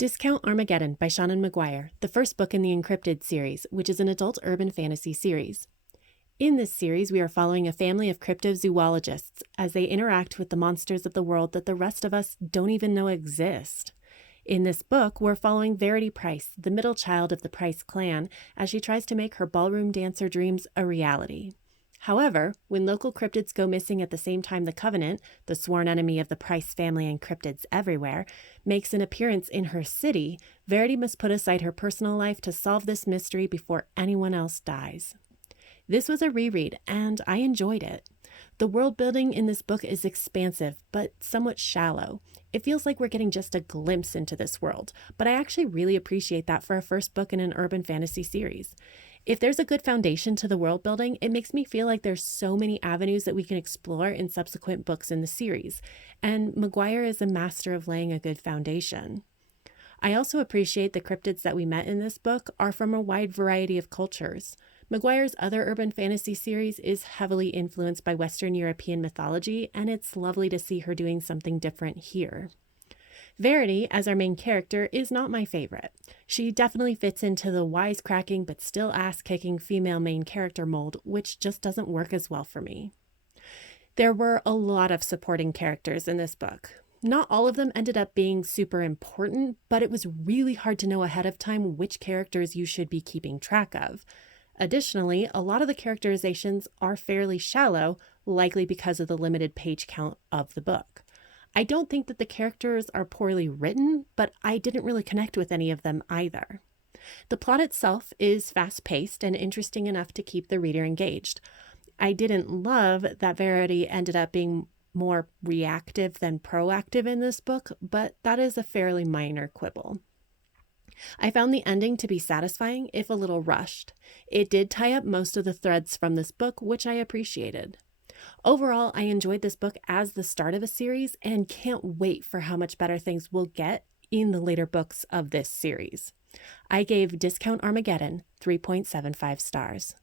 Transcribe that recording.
Discount Armageddon by Seanan McGuire, the first book in the Encrypted series, which is an adult urban fantasy series. In this series, we are following a family of cryptozoologists as they interact with the monsters of the world that the rest of us don't even know exist. In this book, we're following Verity Price, the middle child of the Price clan, as she tries to make her ballroom dancer dreams a reality. However, when local cryptids go missing at the same time the Covenant, the sworn enemy of the Price family and cryptids everywhere, makes an appearance in her city, Verity must put aside her personal life to solve this mystery before anyone else dies. This was a reread, and I enjoyed it. The world building in this book is expansive, but somewhat shallow. It feels like we're getting just a glimpse into this world, but I actually really appreciate that for a first book in an urban fantasy series. If there's a good foundation to the world building, it makes me feel like there's so many avenues that we can explore in subsequent books in the series, and McGuire is a master of laying a good foundation. I also appreciate the cryptids that we met in this book are from a wide variety of cultures. McGuire's other urban fantasy series is heavily influenced by Western European mythology, and it's lovely to see her doing something different here. Verity, as our main character, is not my favorite. She definitely fits into the wisecracking but still ass-kicking female main character mold, which just doesn't work as well for me. There were a lot of supporting characters in this book. Not all of them ended up being super important, but it was really hard to know ahead of time which characters you should be keeping track of. Additionally, a lot of the characterizations are fairly shallow, likely because of the limited page count of the book. I don't think that the characters are poorly written, but I didn't really connect with any of them either. The plot itself is fast-paced and interesting enough to keep the reader engaged. I didn't love that Verity ended up being more reactive than proactive in this book, but that is a fairly minor quibble. I found the ending to be satisfying, if a little rushed. It did tie up most of the threads from this book, which I appreciated. Overall, I enjoyed this book as the start of a series and can't wait for how much better things will get in the later books of this series. I gave Discount Armageddon 3.75 stars.